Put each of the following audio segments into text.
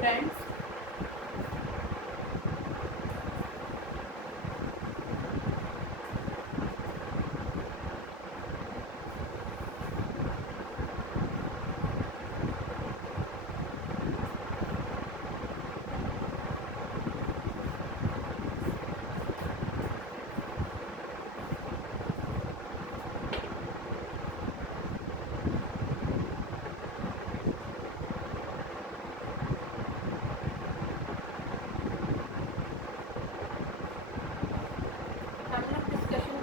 Students.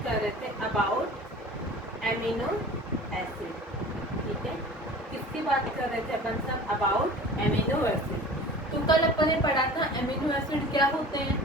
कर रहे थे अबाउट एमिनो एसिड। ठीक है, किसकी बात कर रहे थे अपन सब? About amino acid. तो कल अपन ने पढ़ा था एमिनो एसिड क्या होते हैं,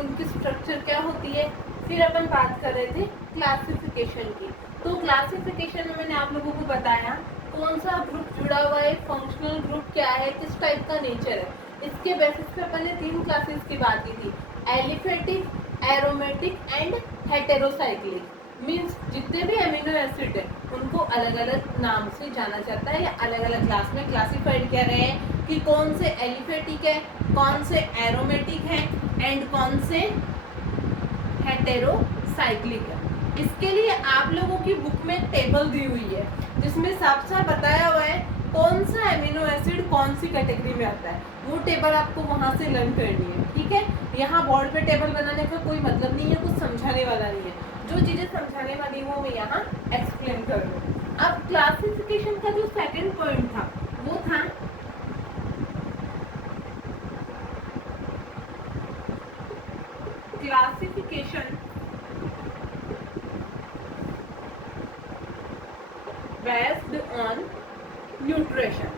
उनकी स्ट्रक्चर क्या होती है। फिर अपन बात कर रहे थे क्लासिफिकेशन की। तो क्लासिफिकेशन में मैंने आप लोगों को बताया कौन सा ग्रुप जुड़ा हुआ है, फंक्शनल ग्रुप क्या है, किस टाइप का नेचर है। इसके बेसिस पे अपन ने 3 क्लासेस की बात की थी, aliphatic, aromatic and heterocyclic. Means जितने भी अमीनो एसिड है उनको अलग अलग नाम से जाना जाता है या अलग अलग क्लास में क्लासिफाइड किया गया है कि कौन से एलिफेटिक है, कौन से एरोमेटिक है एंड कौन से हेटेरोसाइक्लिक है। इसके लिए आप लोगों की बुक में टेबल दी हुई है जिसमें साफ साफ बताया हुआ है कौन सा एमिनो एसिड कौन सी कैटेगरी में आता है। वो टेबल आपको वहां से लर्न करनी है। ठीक है, यहाँ बोर्ड पे टेबल बनाने का कोई मतलब नहीं है, कुछ समझाने वाला नहीं है। जो चीजें समझाने वाली वो मैं यहाँ एक्सप्लेन कर दूँ। अब क्लासिफिकेशन का जो सेकंड पॉइंट था वो था क्लासिफिकेशन बेस्ड ऑन न्यूट्रिशन।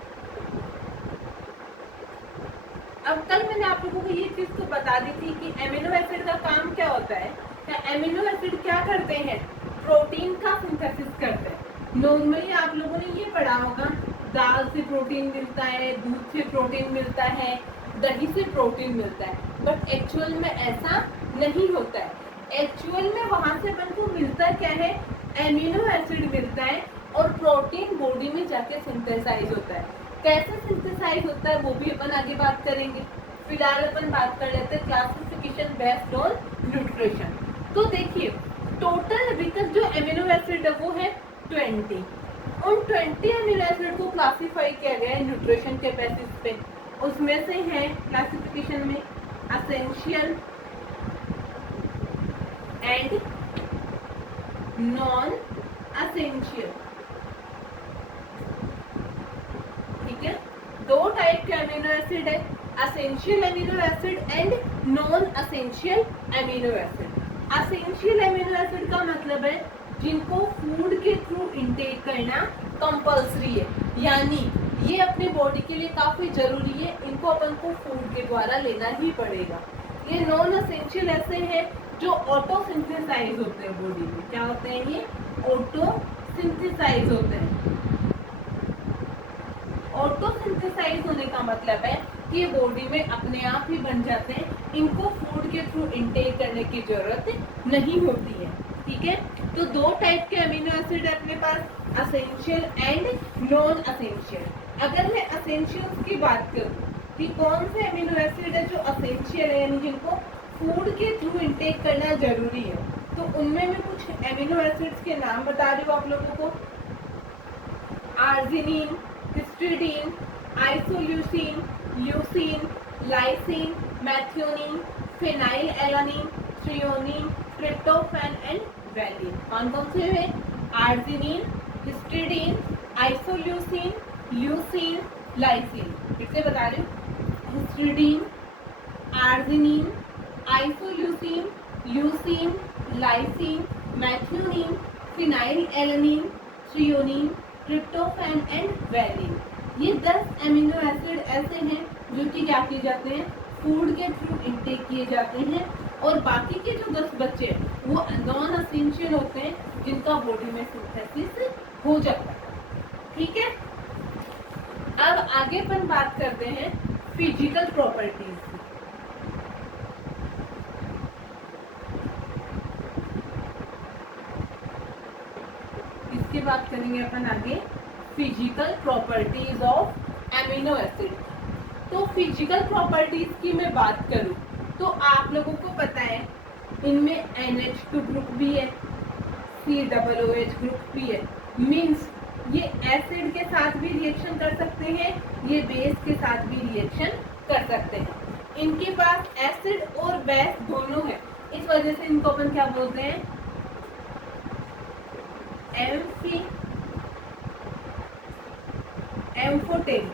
अब कल मैंने आप लोगों को ये चीज तो बता दी थी कि एमिनो एसिड का काम क्या होता है। एमिनो एसिड क्या करते हैं? प्रोटीन का सिंथेसिस करते हैं। नॉर्मली आप लोगों ने ये पढ़ा होगा दाल से प्रोटीन मिलता है, दूध से प्रोटीन मिलता है, दही से प्रोटीन मिलता है, बट एक्चुअल में ऐसा नहीं होता है। एक्चुअल में वहां से अपन को मिलता क्या है? एमिनो एसिड मिलता है और प्रोटीन बॉडी में जाके सिंथेसाइज होता है। कैसे सिंथेसाइज होता है वो भी अपन आगे बात करेंगे। फिलहाल अपन बात कर लेते हैं क्लासिफिकेशन बेस्ड ऑन न्यूट्रिशन। तो देखिए टोटल अभी तक जो एमिनो एसिड है वो है 20। उन 20 एमिनो एसिड को क्लासिफाई किया गया है न्यूट्रिशन के बेसिस पे। उसमें से है क्लासिफिकेशन में एसेंशियल एंड नॉन एसेंशियल। ठीक है, दो टाइप के अमीनो एसिड है, essential amino acid and non essential amino acid. Essential amino acid का मतलब है जिनको फूड के थ्रू इंटेक करना कंपल्सरी है, यानी ये अपनी बॉडी के लिए काफी जरूरी है, इनको अपन को फूड के द्वारा लेना ही पड़ेगा। ये नॉन एसेंशियल ऐसे हैं जो ऑटो सिंथेसाइज होते हैं बॉडी में। क्या होते हैं ये? ऑटो सिंथेसाइज होते हैं। ऑटो सिंथेसाइज होने का मतलब है कि ये बॉडी में अपने आप ही बन जाते हैं, इनको फूड के थ्रू इंटेक करने की जरूरत नहीं होती है। ठीक है, तो दो टाइप के अमीनो एसिड है अपने पास, एसेंशियल एंड नॉन एसेंशियल। अगर मैं एसेंशियल की बात करूँ कि कौन से अमीनो एसिड है जो एसेंशियल है यानी जिनको फूड के थ्रू इंटेक करना जरूरी है, तो उनमें मैं कुछ अमीनो एसिड्स के नाम बता रही हूँ आप लोगों को। Arginine, histidine, isoleucine, leucine, lysine, methionine, phenyl alanine, threonine, tryptophan and valine. कौन कौन से हैं? Arginine, histidine, isoleucine, leucine, lysine. फिर से बता रही हूँ, histidine, arginine, isoleucine, leucine, lysine, methionine, phenyl alanine, threonine, tryptophan and valine. ये 10 एमिनो एसिड ऐसे हैं जो कि क्या किए जाते हैं? फूड के थ्रू इंटेक किए जाते हैं, और बाकी के जो 10 बच्चे वो नॉन एसेंशियल होते हैं जिनका बॉडी में सिंथेसिस हो जाता है। ठीक है, अब आगे अपन बात करते हैं फिजिकल प्रॉपर्टीज की। इसकी बात करेंगे अपन आगे, physical properties of amino acid. तो फिजिकल प्रॉपर्टीज की मैं बात करूं तो आप लोगों को पता है इनमें NH2 ग्रुप भी है, COOH ग्रुप भी है। मीन्स ये एसिड के साथ भी रिएक्शन कर सकते हैं, ये बेस के साथ भी रिएक्शन कर सकते हैं। इनके पास एसिड और बेस दोनों है, इस वजह से इनको अपन क्या बोलते हैं, एम्फोटेरिक।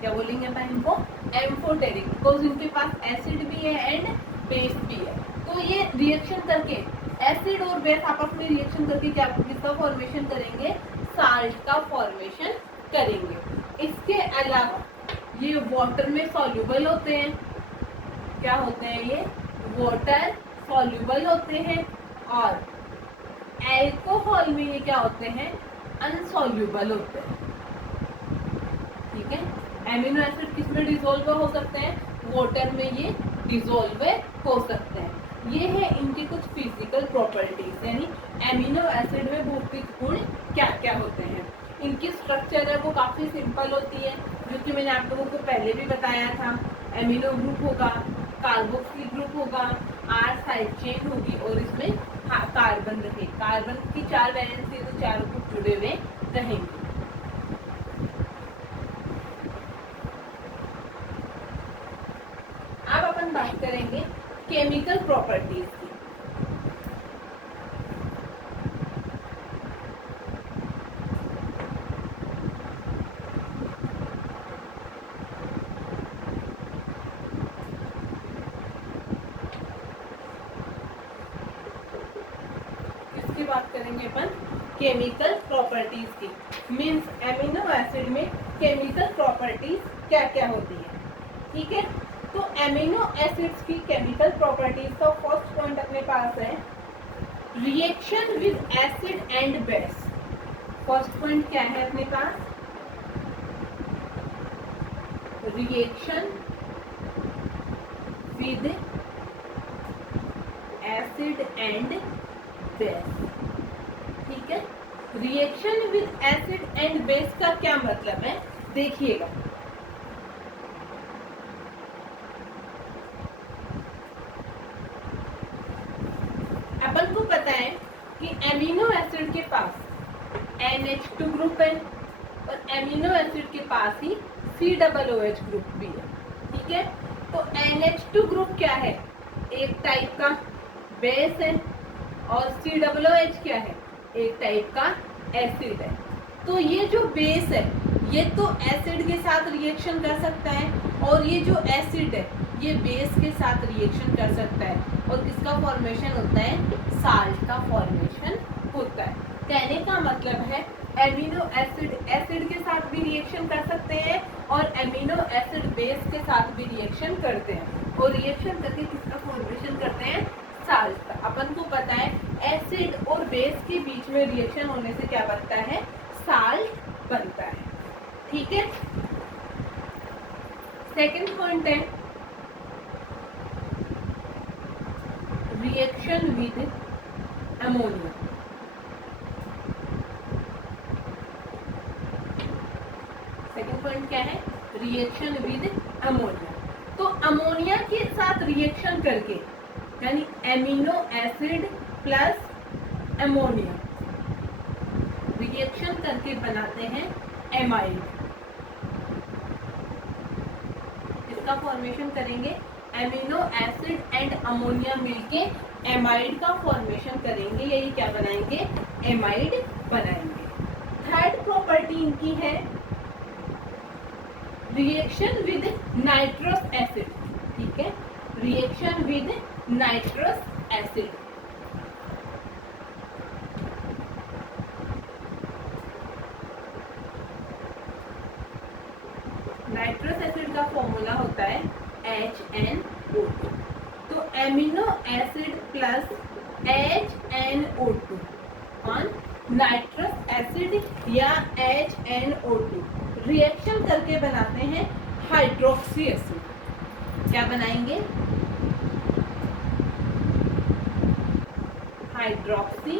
क्या बोलेंगे अपन इनको, एम्फोटेरिक, बिकॉज इनके पास एसिड भी है एंड बेस भी है। तो ये रिएक्शन करके एसिड और बेस आपस में रिएक्शन करके क्या किसका फॉर्मेशन करेंगे, साल्ट का फॉर्मेशन करेंगे। इसके अलावा ये वाटर में सॉल्युबल होते हैं। क्या होते हैं ये, वाटर सॉल्युबल होते हैं, और एल्कोहल में ये क्या होते हैं, अनसॉल्युबल होते हैं। ठीक है, एमिनो एसिड किसमें डिसॉल्व हो सकते हैं, वाटर में ये डिसॉल्व हो सकते हैं। ये है इनकी कुछ फिजिकल प्रॉपर्टीज, यानी एमिनो एसिड में भौतिक गुण क्या क्या होते हैं। इनकी स्ट्रक्चर है वो काफी सिंपल होती है, जो कि मैंने आप लोगों को पहले भी बताया था। एमिनो ग्रुप होगा, कार्बोक्सिल ग्रुप होगा, R साइड चेन होगी, और इसमें कार्बन रहे। कार्बन की 4 वैलेंसी है, तो 4 ग्रुप जुड़े हुए रहेंगे। अब अपन बात करेंगे केमिकल प्रॉपर्टीज की। किसकी बात करेंगे अपन, केमिकल प्रॉपर्टीज की। मींस एमिनो एसिड में केमिकल प्रॉपर्टीज क्या क्या होती है। ठीक है, तो एमिनो एसिड्स की केमिकल प्रॉपर्टीज का फर्स्ट पॉइंट अपने पास है, reaction with acid and base. First point क्या है अपने पास, reaction with acid and base. ठीक है, reaction with acid and base का क्या मतलब है, देखिएगा। अपन को पता है कि एमिनो एसिड के पास NH2 ग्रुप है, और एमिनो एसिड के पास ही COOH ग्रुप भी है। ठीक है, तो NH2 ग्रुप क्या है, एक टाइप का बेस है, और COOH क्या है, एक टाइप का एसिड है। तो ये जो बेस है ये तो एसिड के साथ रिएक्शन कर सकता है, और ये जो एसिड है ये बेस के साथ रिएक्शन कर सकता है, और किसका फॉर्मेशन होता है, साल्ट का फॉर्मेशन होता है। कहने का मतलब है एमिनो एसिड एसिड के साथ भी रिएक्शन कर सकते हैं, और एमिनो एसिड बेस के साथ भी रिएक्शन करते हैं, और रिएक्शन करके किसका फॉर्मेशन करते हैं, साल्ट का। अपन को पता है एसिड और बेस के बीच में रिएक्शन होने से क्या बनता है, साल्ट बनता है। ठीक है, सेकंड पॉइंट है reaction with ammonia. Second point क्या है, रिएक्शन विद अमोनिया। तो अमोनिया के साथ रिएक्शन करके, यानी amino acid plus ammonia reaction करके बनाते हैं एमाइड। इसका फॉर्मेशन करेंगे, एमिनो एसिड एंड अमोनिया मिलके एमाइड का फॉर्मेशन करेंगे, यही क्या बनाएंगे, एमाइड बनाएंगे। थर्ड प्रॉपर्टी इनकी है रिएक्शन विद नाइट्रस एसिड। ठीक है, reaction with nitrous acid. Nitrous acid का फॉर्मूला होता है HNO2। तो amino acid plus HNO2 on nitrous acid या HNO2 रिएक्शन करके बनाते हैं हाइड्रोक्सी एसिड। क्या बनाएंगे, हाइड्रोक्सी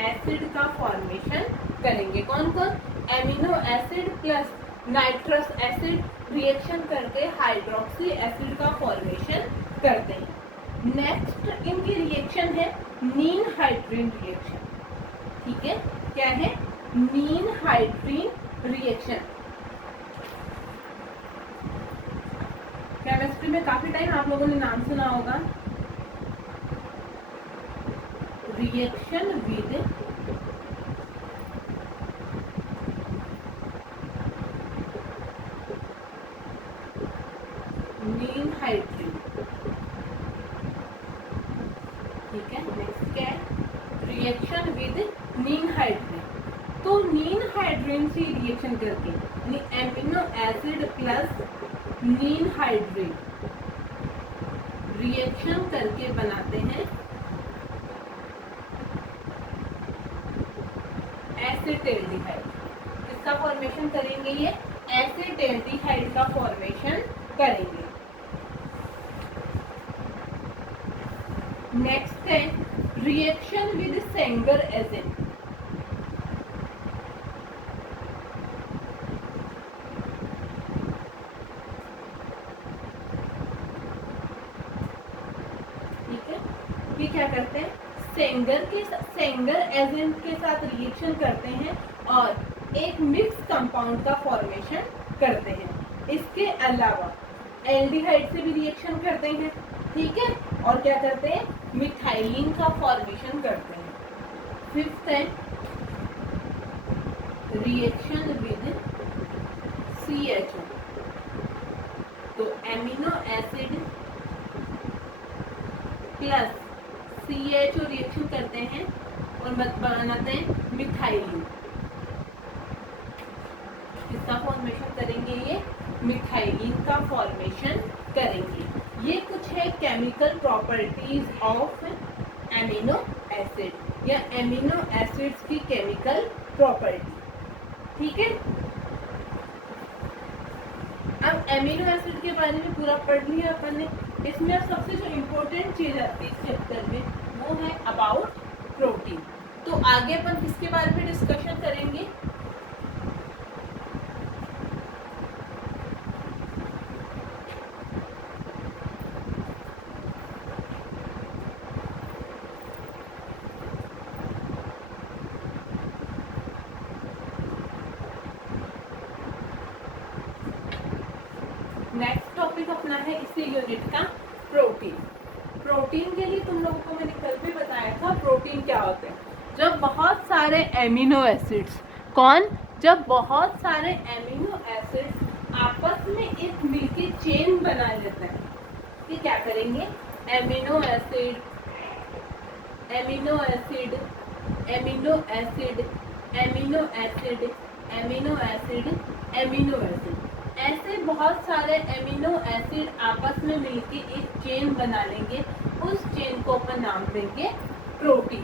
एसिड का फॉर्मेशन करेंगे। कौन कौन, amino acid plus nitrous acid reaction करके हाइड्रोक्सी एसिड का फॉर्मेशन करते हैं। नेक्स्ट इनकी रिएक्शन है नीन हाइड्रीन रिएक्शन। ठीक है, क्या है? नीन हाइड्रीन रिएक्शन। केमिस्ट्री में काफी टाइम आप लोगों ने नाम सुना होगा, रिएक्शन विद नीन हाइड्रीन। ठीक है, नेक्स्ट क्या है? रिएक्शन विद नीन हाइड्रीन। तो नीन हाइड्रीन से रिएक्शन करके यानी एमिनो एसिड प्लस नीन हाइड्रीन रिएक्शन करके बनाते हैं एसिटेल्डिहाइड। किसका फॉर्मेशन करेंगे? ये एसिटेल्डिहाइड का फॉर्मेशन करेंगे। नेक्स्ट है रिएक्शन विद सेंगर एजेंट। ठीक है, ये क्या करते हैं? सेंगर एजेंट के साथ रिएक्शन करते हैं और एक मिक्स कंपाउंड का फॉर्मेशन करते हैं। इसके अलावा एल्डिहाइड से भी रिएक्शन करते हैं। ठीक है, और क्या करते हैं? मिथाइलिन का फॉर्मेशन करते हैं। फिफ्थ है रिएक्शन विद CHO। तो amino acid plus CHO reaction करते हैं और बनाते हैं मिथाइलिन। इसका फॉर्मेशन करेंगे, ये मिथाइलिन का फॉर्मेशन करेंगे। ये कुछ है chemical properties of amino acid या एमिनो एसिड्स की केमिकल प्रॉपर्टी। ठीक है, अब एमिनो एसिड के बारे में पूरा पढ़ लिया अपन ने। इसमें अब सबसे जो इम्पोर्टेंट चीज आती है इस चैप्टर में वो है अबाउट प्रोटीन। तो आगे अपन किसके बारे में डिस्कशन करेंगे? नेक्स्ट टॉपिक अपना है इसी यूनिट का प्रोटीन। प्रोटीन के लिए तुम लोगों को मैंने कल भी बताया था प्रोटीन क्या होते हैं। जब बहुत सारे एमिनो एसिड्स जब बहुत सारे एमिनो एसिड्स आपस में एक मिलके चेन बना लेते हैं कि क्या करेंगे? Amino acid amino acid amino acid amino acid amino acid amino acid, ऐसे बहुत सारे एमिनो एसिड आपस में मिलके एक चेन बना लेंगे। उस चेन को अपन नाम देंगे प्रोटीन।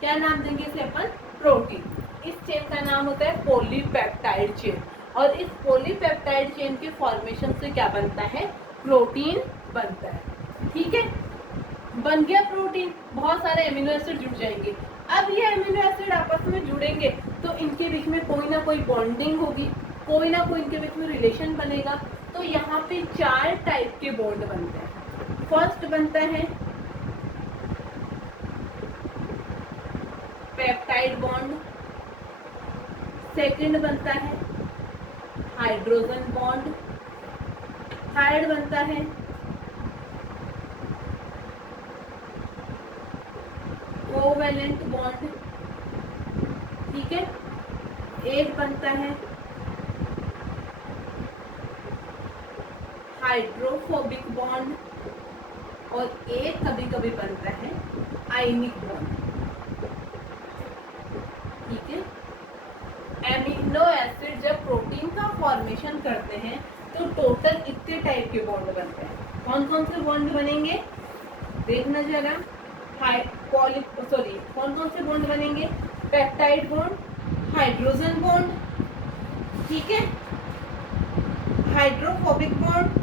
क्या नाम देंगे इसे अपन? प्रोटीन। इस चेन का नाम होता है पॉलीपेप्टाइड चेन और इस पॉलीपेप्टाइड चेन के फॉर्मेशन से क्या बनता है? प्रोटीन बनता है। ठीक है, बन गया प्रोटीन। बहुत सारे एमिनो एसिड जुड़ जाएंगे। अब ये एमिनो एसिड आपस में जुड़ेंगे तो इनके बीच में कोई ना कोई बॉन्डिंग होगी, कोई ना कोई इनके बीच में रिलेशन बनेगा। तो यहाँ पे 4 टाइप के बॉन्ड बनते हैं। फर्स्ट बनता है पेप्टाइड बॉन्ड, सेकंड बनता है हाइड्रोजन बॉन्ड, थर्ड बनता है कोवेलेंट बॉन्ड। ठीक है, एक बनता है हाइड्रोफोबिक बॉन्ड और एक कभी कभी बनता है आयनिक बॉन्ड। ठीक है, एमिनो एसिड जब प्रोटीन का फॉर्मेशन करते हैं तो टोटल इतने टाइप के बॉन्ड बनते हैं। कौन कौन से बॉन्ड बनेंगे देखना जरा। कौन कौन से बॉन्ड बनेंगे? पेप्टाइड बॉन्ड, हाइड्रोजन बॉन्ड, ठीक है, hydrophobic bond,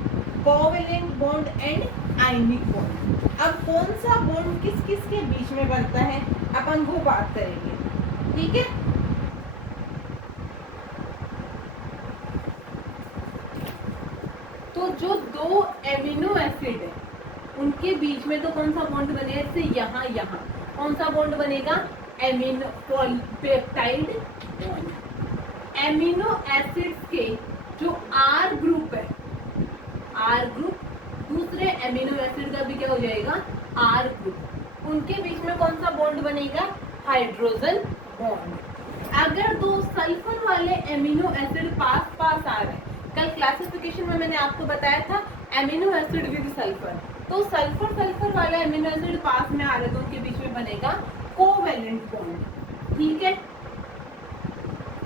covalent bond and ionic bond. अब कौन सा बॉन्ड किस किस के बीच में बनता है अपन वो बात करेंगे। ठीक है, तो जो दो एमिनो एसिड है उनके बीच में तो कौन सा बॉन्ड बनेगा, इससे यहाँ यहाँ कौन सा बॉन्ड बनेगा, amino peptide bond. Amino acids के जो आर ग्रुप है, आर ग्रुप दूसरे एमिनो एसिड का भी क्या हो जाएगा, आर ग्रुप, उनके बीच में कौन सा बॉन्ड बनेगा, हाइड्रोजन बॉन्ड। अगर दो सल्फर वाले एमिनो एसिड पास पास आ रहे हैं, कल क्लासिफिकेशन में मैंने आपको बताया था एमिनो एसिड विद सल्फर, तो सल्फर सल्फर वाला एमिनो एसिड पास में आ रहे तो उनके बीच में बनेगा कोवेलेंट बॉन्ड। ठीक है,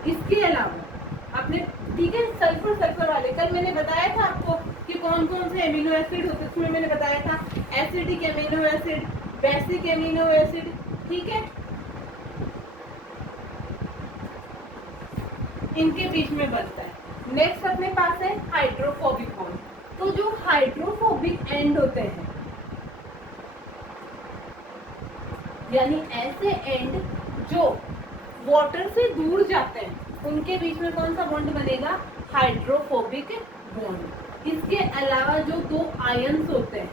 इसके अलावा अपने, ठीक है, सल्फर सल्फर वाले कल मैंने बताया था आपको कि कौन कौन से एमिनो एसिड होते हैं, उसमें मैंने बताया था acidic amino acid, basic amino acid. ठीक है, इनके बीच में बनता है। नेक्स्ट अपने पास है हाइड्रोफोबिक बॉन्ड। तो जो हाइड्रोफोबिक एंड होते हैं, यानी ऐसे एंड जो वाटर से दूर जाते हैं, उनके बीच में कौन सा बॉन्ड बनेगा, हाइड्रोफोबिक बॉन्ड। इसके अलावा जो दो आयंस होते हैं,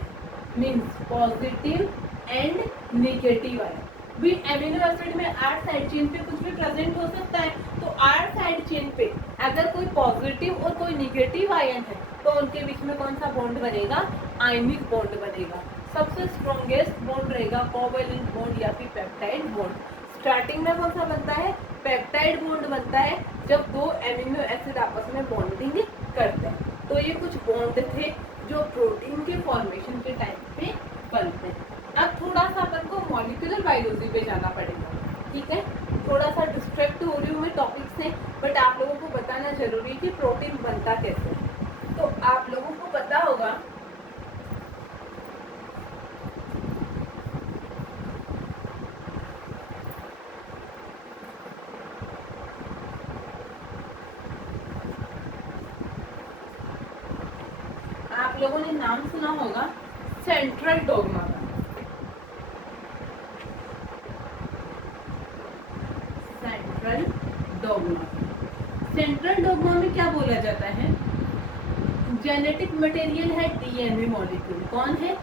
means positive and negative ion, भी एमिनो एसिड में आर साइड चेन पे कुछ भी प्रेजेंट हो सकता है, तो आर साइड चेन पे अगर कोई पॉजिटिव और कोई नेगेटिव आयन है तो उनके बीच में कौन सा बॉन्ड बनेगा, आयनिक बॉन्ड बनेगा। सबसे स्ट्रॉन्गेस्ट बॉन्ड रहेगा कोवेलेंट बॉन्ड या फिर पेप्टाइड बॉन्ड। स्टार्टिंग में कौन सा बनता है, पेप्टाइड बॉन्ड बनता है जब दो एमिनो एसिड आपस में बॉन्डिंग करते हैं। तो ये कुछ बॉन्ड थे जो प्रोटीन के फॉर्मेशन के टाइम पे बनते हैं। अब थोड़ा सा अपन को मॉलिक्यूलर बायोलॉजी पे जाना पड़ेगा। ठीक है, थोड़ा सा डिस्ट्रैक्ट हो रही हूँ मैं टॉपिक से, बट आप लोगों को बताना जरूरी है कि प्रोटीन बनता कैसे है। तो आप लोगों को पता होगा आप लोगों ने नाम सुना होगा सेंट्रल डोग्मा का। सेंट्रल डोग्मा, सेंट्रल डोग्मा में क्या बोला जाता है, जेनेटिक मटेरियल है डीएनए मॉलिक्यूल। कौन है,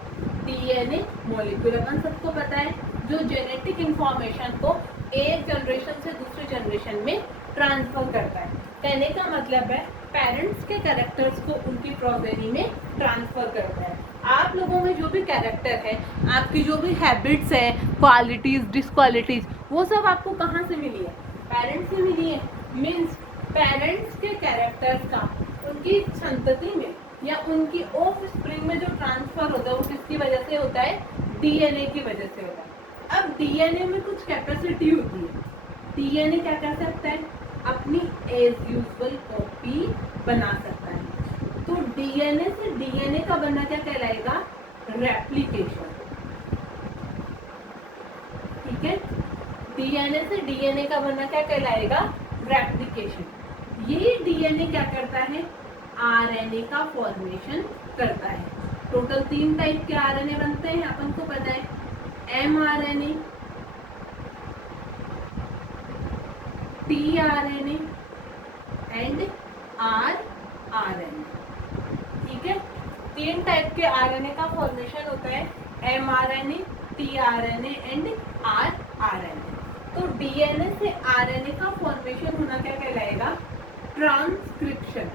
डीएनए मॉलिक्यूल। अपन सबको पता है जो जेनेटिक इंफॉर्मेशन को एक जनरेशन से दूसरे जनरेशन में ट्रांसफर करता है। कहने का मतलब है पेरेंट्स के कैरेक्टर्स को उनकी प्रोजेनी में ट्रांसफर करता है। आप लोगों में जो भी कैरेक्टर है, आपकी जो भी हैबिट्स है, क्वालिटीज डिसक्वालिटीज, वो सब आपको कहाँ से मिली है, पेरेंट्स से मिली है। मीन्स पेरेंट्स के कैरेक्टर्स का उनकी संतति में या उनकी ऑफ स्प्रिंग में जो ट्रांसफर होता है वो किसकी वजह से होता है, डीएनए की वजह से होता है। अब डीएनए में कुछ कैपेसिटी होती है, डीएनए क्या कर सकता है, अपनी एज यूजुअल कॉपी बना सकता है। तो डीएनए से डीएनए का बनना क्या कहलाएगा, रेप्लिकेशन। ठीक है, डीएनए से डीएनए का बनना क्या कहलाएगा, रेप्लिकेशन। ये डीएनए क्या करता है, आरएनए का फॉर्मेशन करता है। टोटल 3 टाइप के आरएनए बनते हैं, अपन को पता है, एमआरएनए, टीआरएनए एंड आरआरएनए। ठीक है, 3 टाइप के आरएनए का फॉर्मेशन होता है, एमआरएनए, टीआरएनए एंड आरआरएनए। तो डीएनए से आरएनए का फॉर्मेशन होना क्या कहलाएगा, ट्रांसक्रिप्शन।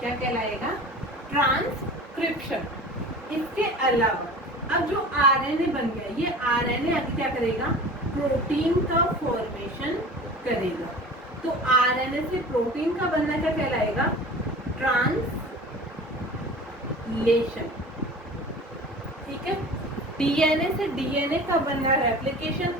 क्या कहलाएगा, ट्रांसक्रिप्शन। इसके अलावा अब जो आरएनए बन गया, ये आरएनए आगे क्या करेगा, प्रोटीन का फॉर्मेशन करेगा। तो आरएनए से प्रोटीन का बनना क्या कहलाएगा, ट्रांसलेशन। ठीक है, डीएनए से डीएनए का बनना रेप्लिकेशन,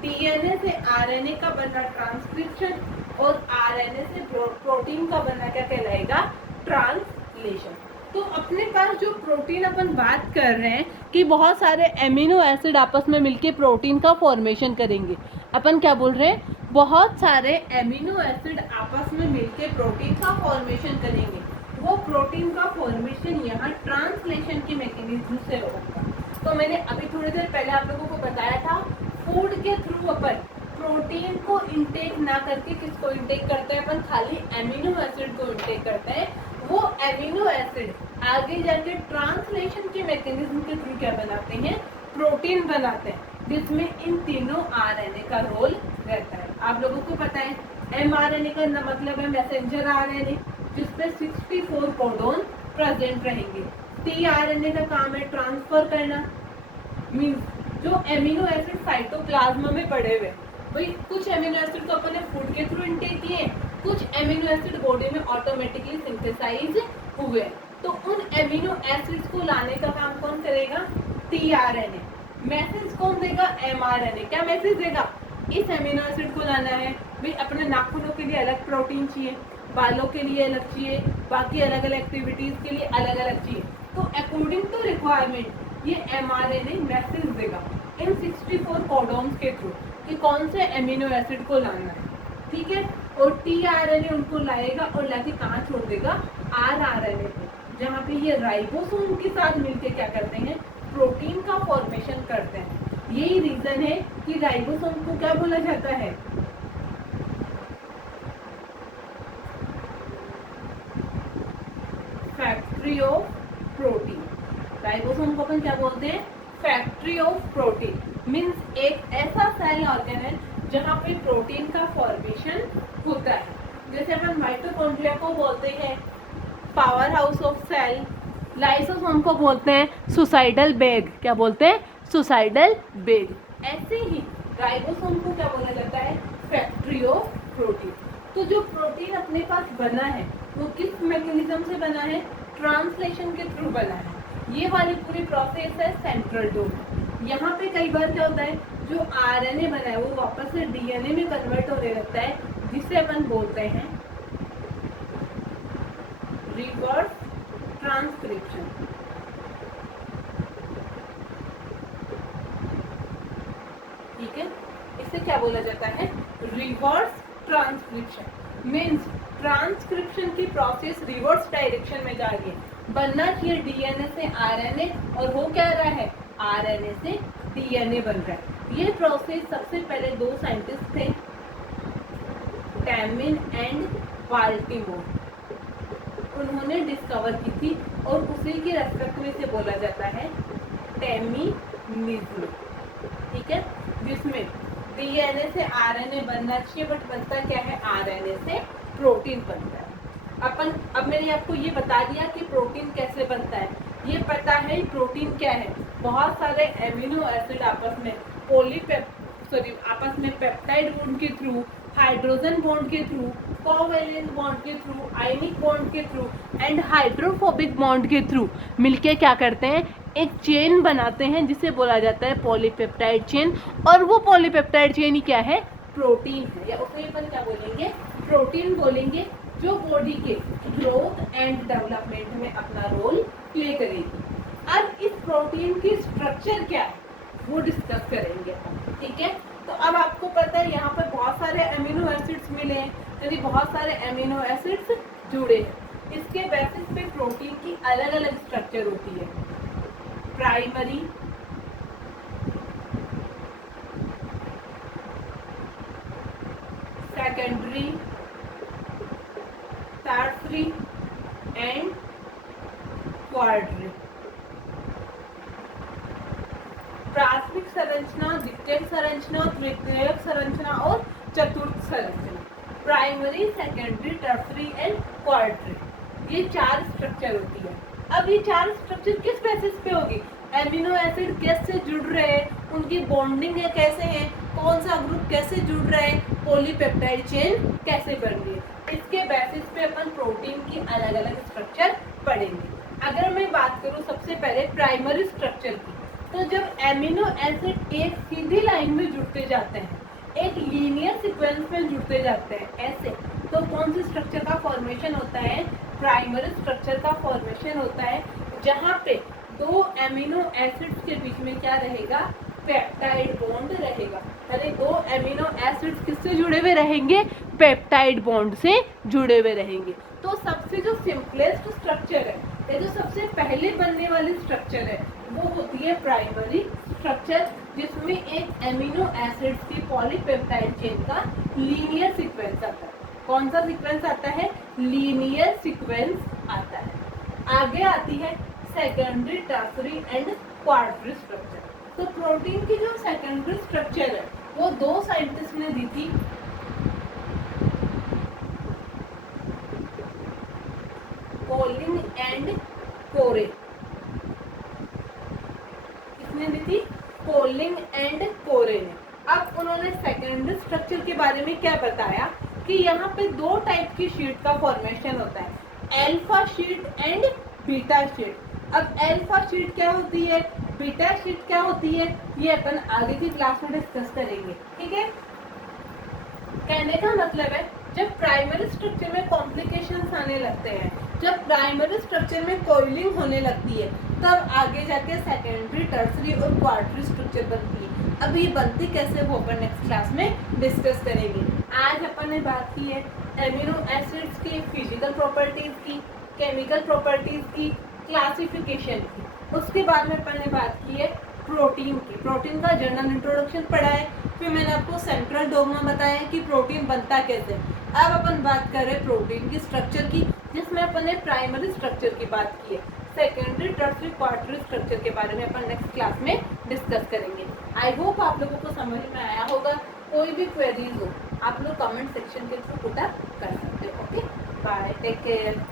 डीएनए से आरएनए का बनना ट्रांसक्रिप्शन, और आरएनए से प्रोटीन का बनना क्या कहलाएगा, ट्रांसलेशन। तो अपने पास जो प्रोटीन अपन बात कर रहे हैं कि बहुत सारे एमिनो एसिड आपस में मिलके प्रोटीन का फॉर्मेशन करेंगे। अपन क्या बोल रहे हैं, बहुत सारे एमिनो एसिड आपस में मिलके प्रोटीन का फॉर्मेशन करेंगे। वो प्रोटीन का फॉर्मेशन यहाँ ट्रांसलेशन की मैकेनिज्म से होगा। तो मैंने अभी थोड़ी देर पहले आप लोगों को बताया था, फूड के थ्रू अपन प्रोटीन को इंटेक ना करके किसको इंटेक करते हैं अपन, खाली एमिनो एसिड को इंटेक करते हैं। वो एमिनो एसिड आगे जाके ट्रांसलेशन के मैकेनिज्म के थ्रू क्या बनाते हैं, प्रोटीन बनाते हैं, जिसमें इन तीनों आरएनए का रोल रहता है। आप लोगों को पता है एमआरएनए का मतलब है मैसेंजर आरएनए, जिसपे 64 कोडोन प्रेजेंट रहेंगे। टीआरएनए का काम है ट्रांसफर करना, मींस जो एमिनो एसिड साइटोप्लाज्म में पड़े हुए, भाई कुछ एमिनो एसिड तो अपन ने फूड के थ्रू इंटेक किए, कुछ एमिनो एसिड बॉडी में ऑटोमेटिकली सिंथेसाइज हुए, तो उन एमिनो एसिड्स को लाने का काम कौन करेगा, टीआरएनए। मैसेज कौन देगा, एमआरएनए। क्या मैसेज देगा, इस एमिनो एसिड को लाना है, भाई अपने नाखूनों के लिए अलग प्रोटीन चाहिए, बालों के लिए अलग चाहिए, बाकी अलग अलग एक्टिविटीज के लिए अलग अलग चाहिए। तो अकॉर्डिंग टू रिक्वायरमेंट ये एमआरएनए मैसेज देगा इन 64 कोडॉन्स के थ्रू कि कौन से एमिनो एसिड को लाना है, ठीक है। और टीआरएनए उनको लाएगा और लाके कहाँ छोड़ देगा, आरआरएनए को, जहाँ पे ये राइबोसोम के साथ मिलके क्या करते हैं, प्रोटीन का फॉर्मेशन करते हैं। यही रीजन है कि राइबोसोम को क्या बोला जाता है, फैक्ट्री ऑफ प्रोटीन। राइबोसोम को अपन क्या बोलते हैं, फैक्ट्री ऑफ प्रोटीन। मीन्स एक ऐसा सेल ऑर्गन है जहाँ पे प्रोटीन का फॉर्मेशन होता है। जैसे अपन माइटोकॉन्ड्रिया को बोलते हैं power house of cell, lysosome को बोलते हैं सुसाइडल बैग। क्या बोलते हैं, सुसाइडल बैग। ऐसे ही राइबोसोम को क्या बोला जाता है, फैक्ट्री ऑफ प्रोटीन। तो जो प्रोटीन अपने पास बना है वो किस मैकेनिज्म से बना है, ट्रांसलेशन के थ्रू बना है। ये वाली पूरी प्रोसेस है सेंट्रल डोम। यहाँ पे कई बार क्या होता है, जो आरएनए बना है वो वापस से डीएनए में कन्वर्ट होने लगता है, जिसे अपन बोलते हैं रिवर्स ट्रांसक्रिप्शन। ठीक है, इसे क्या बोला जाता है, रिवर्स ट्रांसक्रिप्शन। मीन्स ट्रांसक्रिप्शन की प्रोसेस रिवर्स डायरेक्शन में जा रही है। बनना चाहिए डीएनए से आरएनए और हो क्या रहा है, आरएनए से डीएनए बन रहा है। ये प्रोसेस सबसे पहले दो साइंटिस्ट थे, टैमिन एंड बाल्टीमोर, उन्होंने डिस्कवर की थी और उसी के रेस्पेक्ट में से बोला जाता है टेमिनिज्म। ठीक है, जिसमें डीएनए से आरएनए बनना चाहिए बट बनता क्या है, आरएनए से प्रोटीन बनता है। अब मैंने आपको ये बता दिया कि प्रोटीन कैसे बनता है। ये पता है प्रोटीन क्या है, बहुत सारे एमिनो एसिड आपस में पेप्टाइड बॉन्ड के थ्रू, हाइड्रोजन बॉन्ड के थ्रू, कोवैलेंट बॉन्ड के थ्रू, आयनिक बॉन्ड के थ्रू एंड हाइड्रोफोबिक बॉन्ड के थ्रू मिलके क्या करते हैं, एक चेन बनाते हैं जिसे बोला जाता है पॉलीपेप्टाइड चेन। और वो पॉलीपेप्टाइड चेन ही क्या है, प्रोटीन है, या उसे अपन क्या बोलेंगे, प्रोटीन बोलेंगे, जो बॉडी के ग्रोथ एंड डेवलपमेंट में अपना रोल प्ले करेगी। अब इस प्रोटीन की स्ट्रक्चर क्या है वो डिस्कस करेंगे, ठीक है। तो अब आपको पता है यहाँ पर बहुत सारे एमिनो एसिड्स मिले हैं, यानी बहुत सारे एमिनो एसिड्स जुड़े हैं। इसके बेसिस पे प्रोटीन की अलग अलग स्ट्रक्चर होती है, primary, secondary, tertiary and quadri. प्राथमिक संरचना, द्वितीयक संरचना, तृतीयक संरचना और चतुर्थ संरचना। Primary, secondary, tertiary and quadri, ये चार स्ट्रक्चर होती है। अब ये चार स्ट्रक्चर किस बेसिस पे होगी, एमिनो एसिड कैसे जुड़ रहे हैं, उनकी बॉन्डिंग है कैसे है, कौन सा ग्रुप कैसे जुड़ रहा है, पॉलीपेप्टाइड चेन कैसे बन रही है, इसके बेसिस पे अपन प्रोटीन की अलग अलग स्ट्रक्चर पढ़ेंगे। अगर मैं बात करूँ सबसे पहले प्राइमरी स्ट्रक्चर की, तो जब एमिनो एसिड एक सीधी लाइन में जुड़ते जाते हैं, एक लीनियर सीक्वेंस में जुड़ते जाते हैं ऐसे, तो कौन सी स्ट्रक्चर का फॉर्मेशन होता है, प्राइमरी स्ट्रक्चर का फॉर्मेशन होता है, जहाँ पे दो एमिनो एसिड्स के बीच में क्या रहेगा, पेप्टाइड बॉन्ड रहेगा। यानी दो एमिनो एसिड्स किससे जुड़े हुए रहेंगे, पेप्टाइड बॉन्ड से जुड़े हुए रहेंगे। तो सबसे जो सिंपलेस्ट स्ट्रक्चर है, ये जो सबसे पहले बनने वाली स्ट्रक्चर है, वो होती है प्राइमरी स्ट्रक्चर जिसमें एक एमिनो एसिड्स की पॉलीपेप्टाइड चेन का लीनियर सीक्वेंस आता है। कौन सा सीक्वेंस आता है? लीनियर सीक्वेंस आता है। आगे आती है सेकेंडरी, टर्सरी एंड क्वार्टरी स्ट्रक्चर। तो प्रोटीन की जो सेकेंडरी स्ट्रक्चर है वो दो साइंटिस्ट ने दी थी, कोलिन एंड कोरे। किसने दी थी? कोलिन एंड कोरे ने। अब उन्होंने सेकेंडरी स्ट्रक्चर के बारे में क्या बताया कि यहाँ पे दो टाइप की शीट का फॉर्मेशन होता है, alpha sheet and beta sheet. अब अल्फा शीट क्या होती है, बीटा शीट क्या होती है, ये अपन आगे की क्लास में डिस्कस करेंगे, ठीक है। कहने का मतलब है जब प्राइमरी स्ट्रक्चर में कॉम्प्लिकेशंस आने लगते हैं, जब प्राइमरी स्ट्रक्चर में कोइलिंग होने लगती है, तब आगे जाके सेकेंडरी, टर्सरी और क्वार्टरी स्ट्रक्चर बनती है। अब ये बनती कैसे वो अपन नेक्स्ट क्लास में डिस्कस करेंगे। आज अपन ने बात की है एमिनो एसिड्स की फिजिकल प्रॉपर्टीज की, केमिकल प्रॉपर्टीज की, क्लासिफिकेशन की। उसके बाद में अपन ने बात की है प्रोटीन की। प्रोटीन का जनरल इंट्रोडक्शन पढ़ा है, फिर मैंने आपको सेंट्रल डोग्मा बताया कि प्रोटीन बनता कैसे। अब अपन बात कर रहे हैं प्रोटीन की स्ट्रक्चर की, जिसमें अपन ने प्राइमरी स्ट्रक्चर की बात की है। सेकेंडरी, टर्सरी, क्वार्टरी स्ट्रक्चर के बारे में अपन नेक्स्ट क्लास में डिस्कस करेंगे। आई होप आप लोगों को समझ में आया होगा। कोई भी क्वेरीज हो आप लोग कमेंट सेक्शन के थ्रू पुट अप कर सकते हो। Okay, bye, take care.